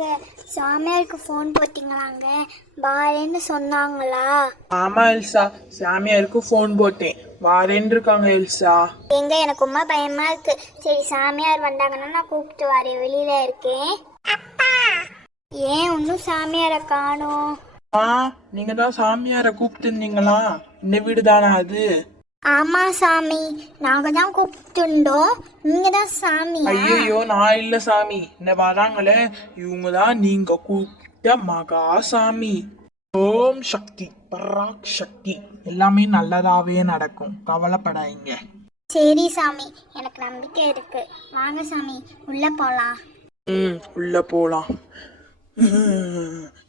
ஏங்க சாமியாருக்கு ஃபோன் போட்டிங்களாங்க? வாரேன்னு சொன்னாங்களா? ஆமா எல்சா, சாமியாருக்கு ஃபோன் போட்டேன், வாரேன்னு இருக்காங்க எல்சா. எங்க எனக்கு ரொம்ப பயமா இருக்கு. சரி சாமியார் வந்தாங்கன்னா நான் கூப்பிட்டு வரேன், வெளியில இருக்கேன். ஏன் இன்னும் சாமியாரை காணோம்? நீங்க தான் சாமியாரை கூப்பிட்டு இருந்தீங்களா? இந்த வீடு தானே அது? ஆமா சாமி, நாங்க தான் கூப்பிட்டுண்டோம். நீங்க தான் சாமி? ஐயோ, நான் இல்ல சாமி, இந்த வராங்களே இவங்க தான் நீங்க கூப்பிட்ட மகா சாமி. ஓம் சக்தி பராக் சக்தி, எல்லாமே நல்லதாவே நடக்கும், கவலைப்படாதீங்க. சரி சாமி, எனக்கு நம்பிக்கை இருக்கு. வாங்க சாமி, உள்ள போலாம். உள்ள போலாம்.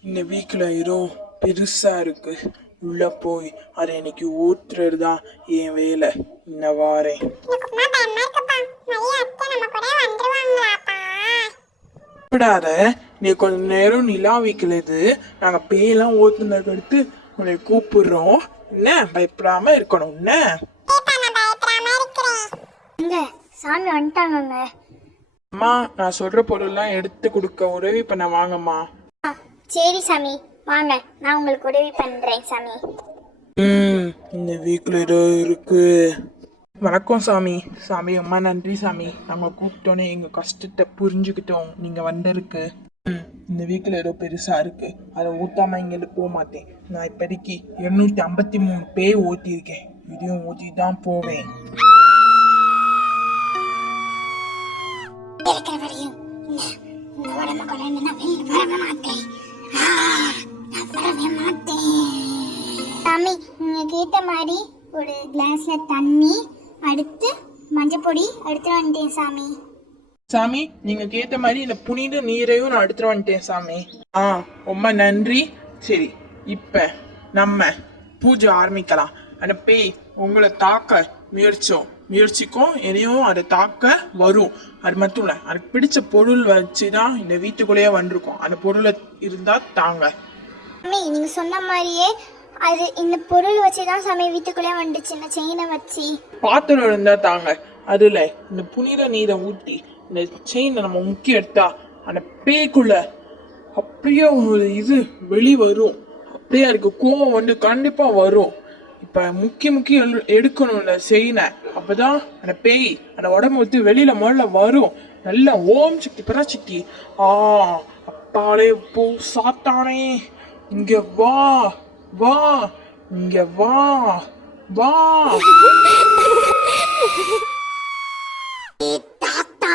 இந்த வீக்கில் ஏதோ பெருசா இருக்கு, உள்ள போய் அதை இன்னைக்கு ஊத்துறது தான் என் வேலை. இந்த வாரேன். விடாத, நீ கொஞ்ச நேரம் நிலா வைக்கலது, நாங்கள் பேயெல்லாம் ஊத்துனதுக்கு அடுத்து உன்னை கூப்பிடுறோம். என்ன பயப்படாம இருக்கணும் என்ன? இங்க சாமி வந்துட்டாங்கங்க. அம்மா, நான் சொல்ற பொருள்லாம் எடுத்து கொடுக்க உதவி பண்ண வாங்கம்மா. சரி சாமி, வாங்க, நான் உங்களுக்கு உதவி பண்றேன் சாமி. இந்த வீக்கில் ஏதோ இருக்கு. வணக்கம் சாமி. சாமி அம்மா நன்றி சாமி, நாங்கள் கூப்பிட்டோன்னே எங்கள் கஷ்டத்தை புரிஞ்சுக்கிட்டோம் நீங்கள் வந்திருக்கு. இந்த வீக்கில் ஏதோ பெருசாக இருக்கு, அதை ஊத்தாம இங்கேருந்து போக மாட்டேன். நான் இப்போதைக்கு 253 பேய் ஊற்றிருக்கேன், இதையும் ஊற்றி தான் போவேன். சாமி, நீங்க கேட்ட மாதிரி ஒரு கிளாஸ்ல தண்ணி, அடுத்து மஞ்சப்பொடி எடுத்துட்டு வந்துட்டேன் சாமி. சாமி, நீங்க கேட்ட மாதிரி இந்த புனித நீரையும் நான் எடுத்துட்டு வந்துட்டேன் சாமி. ரொம்ப நன்றி. சரி, இப்ப நம்ம பூஜை ஆரம்பிக்கலாம். அந்த பேய் உங்களை தாக்க முயற்சிக்கும், என்னையும் அதை தாக்க வரும். அது மட்டும் இல்ல, அதுக்கு பிடிச்ச பொருள் வச்சுதான் இந்த வீட்டுக்குள்ளேயே வந்திருக்கும். அந்த பொருளை இருந்தா தாங்க. சாமி, நீங்க சொன்ன மாதிரியே அது இந்த பொருள் வச்சுதான் சாமி வீட்டுக்குள்ளே வந்துச்சு, இந்த செயினை வச்சு. பாத்திரம் இருந்தா தாங்க. அதுல இந்த புனித நீரை ஊற்றி இந்த செயினை நம்ம முக்கி எடுத்தா அந்த பேய்க்குள்ள அப்படியே ஒரு இது வெளி வரும். அப்படியே அதுக்கு கோவம் வந்து கண்டிப்பா வரும். இப்ப முக்கி எடுக்கணும்ல செயினை, அப்பதான் அந்த பேய் அந்த உடம்பு விட்டு வெளியில முதல்ல வரும். நல்ல ஓம் சக்தி பராசக்தி. அப்பாலே போ சாத்தானே, இங்க வா வா, இங்க வா வா. தாத்தா,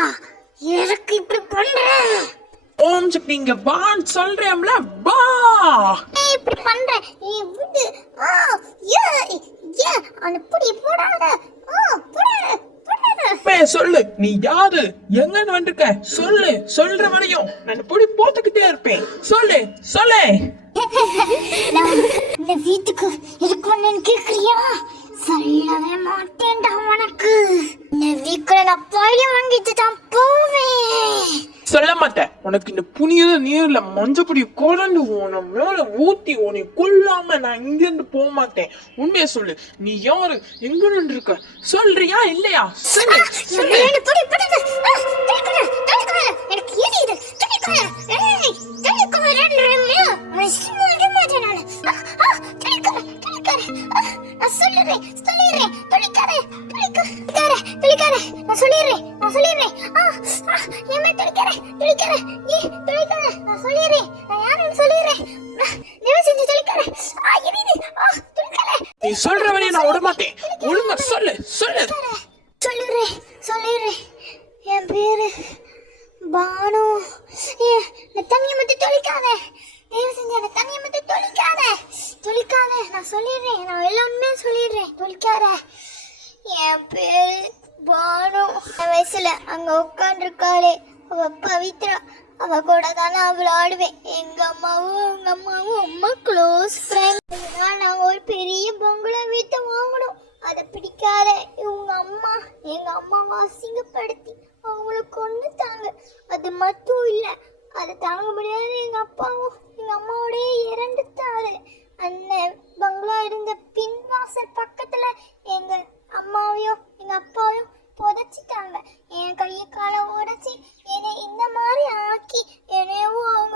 எதுக்கு இப்படி பண்ற? ஓம் சக்தி இங்க வான்னு சொல்றேன்ல, வா. இப்படி பண்ற, நீ விடு. அந்த பொடி போடாத. சொல்லு, நீ யாரு, எங்க வந்திருக்க சொல்லு. சொல்ற வரையும் நான் பொடி போட்டுக்கிட்டே இருப்பேன். சொல்லு சொல்லு. இந்த வீட்டுக்கு எதுக்கு வந்தேன்னு கேக்குறியா? சொல்லவே மாட்டேன்டா உனக்கு. இந்த வீக்குல நான் பழி வாங்கிட்டு தான் போவேன். சொல்ல மாட்டேன். உனக்கு இந்த புனித நீர்ல மஞ்சப்பொடி குழந்து உன மேல ஊத்தி உன்னை கொல்லாம நான் இங்க இருந்து போக மாட்டேன். உண்மையை சொல்லு, நீ யாரு, எங்க நின்று இருக்க, சொல்றியா இல்லையா? சொல்லு சொல்லு. நீ சொல்ற வரைய நான் விட மாட்டேன். ஒழுங்கா சொல்லு சொல்லு. சொல்லிடுறேன். என் பேரு பானு. தண்ணியை மட்டும் தொளிக்காத, தயவு செஞ்சு அந்த தண்ணியை மட்டும் தொளிக்காத. நான் சொல்லிடுறேன், நான் எல்லா உண்மையும் சொல்லிடுறேன், தொளிக்காத. என் பேரு பானு. வயசுல அங்க உட்காந்துருக்காளே அவ பவித்ரா, அவ கூட தானே அவளை ஆடுவேன். எங்க அம்மாவும் ரொம்ப க்ளோஸ் ஃப்ரெண்ட். நாங்க ஒரு பெரிய பங்களா வீட்டை வாங்கணும். அதை பிடிக்காத இவங்க அம்மா எங்க அம்மாவை அசிங்கப்படுத்தி அவங்கள கொன்னுட்டாங்க. அது மட்டும் இல்ல, அதை தாங்க முடியாத எங்க அப்பாவும் எங்க அம்மாவோடய இறந்துட்டாரு. அந்த பங்களா இருந்த பின்வாசல் பக்கத்துல எங்க அம்மாவையும் எங்க அப்பாவையும் புதைச்சிட்டாங்க. என் கையை காலை உடைச்சி என்னை இந்த மாதிரி ஆக்கி என்னையவும் அவங்க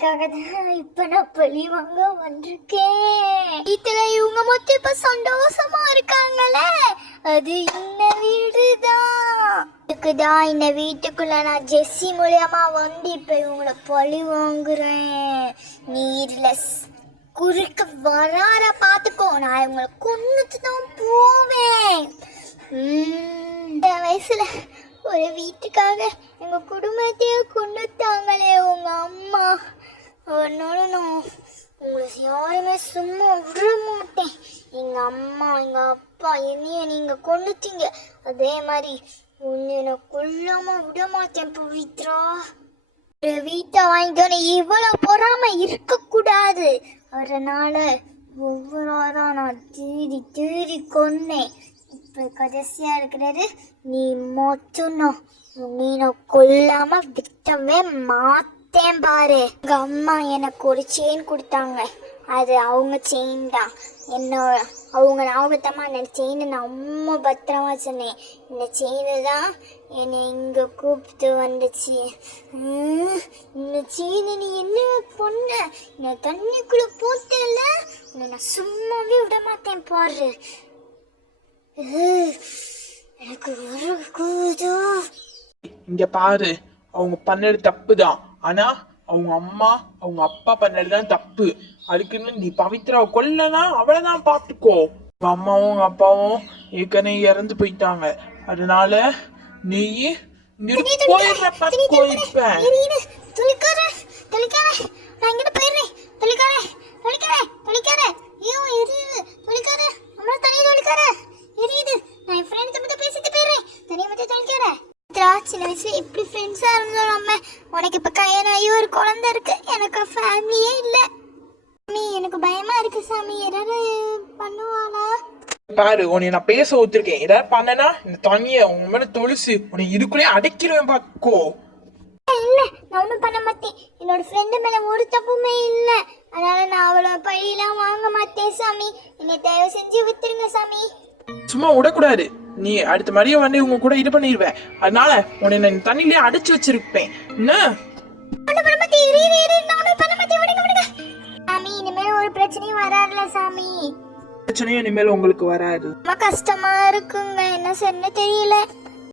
அதுக்காக தான் இப்ப நான் பழி வாங்க வந்திருக்கேன். வீட்டுல இவங்க மொத்தம் இப்ப சந்தோஷமா இருக்காங்களே, அது இந்த வீடுதான். இதுக்குதான் இந்த வீட்டுக்குள்ள நான் ஜெஸ்ஸி மூலியமா வந்து இப்ப இவங்கள பழி வாங்குறேன். நீர்ல குறுக்க வராத பாத்துக்கோ, நான் இவங்களை கொன்னுட்டு தான் போவேன். இந்த வயசுல ஒரு வீட்டுக்காக எங்க குடும்பத்தையே கொண்டுட்டாங்களே உங்க அம்மா. அதனால நான் உங்களை யாருமே சும்மா விட மாட்டேன். எங்க அம்மா எங்க அப்பா என்னைய நீங்க கொண்டுட்டீங்க, அதே மாதிரி உன்னை நான் கொல்லாம விட மாட்டேன் பவித்ரா. ஒரு வீட்டை வாங்கிட்டோன்னு இவ்வளவு பொறாம இருக்கக்கூடாது. அதனால ஒவ்வொரு நான் தேடி தேடி கொன்னேன். இப்போ கடைசியா இருக்கிறது நீ மட்டும்தான். நீ நான் கொல்லாம விட்டவே மாட்டேன் பாரு. எங்க அம்மா எனக்கு ஒரு செயின் கொடுத்தாங்க, அது அவங்க செயின் தான். அவங்க ஞாபகத்தமா அந்த செயினை நான் ரொம்ப பத்திரமா சொன்னேன். இந்த செயினு தான் என்னை இங்கே கூப்பிட்டு வந்துச்சு. இந்த செயினை நீ என்ன பண்ண? நான் தண்ணிக்குள்ள போட்டேல, உன்னை நான் சும்மாவே விட மாட்டேன் பாரு. எனக்கு வருகுதோ. இங்க பாரு, அவங்க பண்ணது தப்பு தான். ஆனா அவங்க அம்மா அவங்க அப்பா பண்ணதுதான் தப்பு. அதுக்குன்னு நீ பவித்ராவை கொல்லனா அவளைதான் பாத்துக்கோ. உங்க அம்மாவும் உங்க அப்பாவும் ஏற்கனவே இறந்து போயிட்டாங்க. அதனால நீ போயிடுற பாத்துக்கோ. இப்ப நான் இங்கிட்ட போயிடுறேன். ஐயோ எரியுது, தொழிக்கார நம்மள தனியா தொழிக்கார எரியுது. நான் என் ஃப்ரெண்ட்ஸ் மட்டும் பேசிட்டு போயிடுறேன். தனியா மட்டும் தொழிக்கார. சின்ன வயசுல எப்படி ஃப்ரெண்ட்ஸா இருந்தோம் நம்ம. உனக்கு இப்ப கல்யாணம் ஆகி ஒரு குழந்தை இருக்கு, எனக்கு ஃபேமிலியே இல்லை. சாமி எனக்கு பயமா இருக்கு சாமி, ஏதாவது பண்ணுவானா? பாரு, உன்னை நான் பேச ஒத்துருக்கேன். ஏதாவது பண்ணனா இந்த தண்ணிய உங்க மேல தொழுசு உன்னை இதுக்குள்ளேயே அடைக்கிறேன் பாத்துக்கோ. இல்ல நான் ஒன்றும் பண்ண மாட்டேன். என்னோட ஃப்ரெண்டு மேல ஒரு தப்புமே இல்லை. அதனால நான் அவளை பழியெல்லாம் வாங்க மாட்டேன் சாமி. என்னை தயவு செஞ்சு வித்துருங்க சாமி. சும்மா விடக்கூடாது. நீ அடுத்த மாதிரியே வந்து உங்க கூட இது பண்ணிடுவேன். அதனால உன்னை நான் தண்ணியிலேயே அடைச்சு வச்சிருப்பேன். என்ன சாமி இனிமேல் ஒரு பிரச்சனையும் வராதுல சாமி. பிரச்சனையும் இனிமேல் உங்களுக்கு வராது. ரொம்ப கஷ்டமா இருக்குங்க, என்ன சொன்ன தெரியல.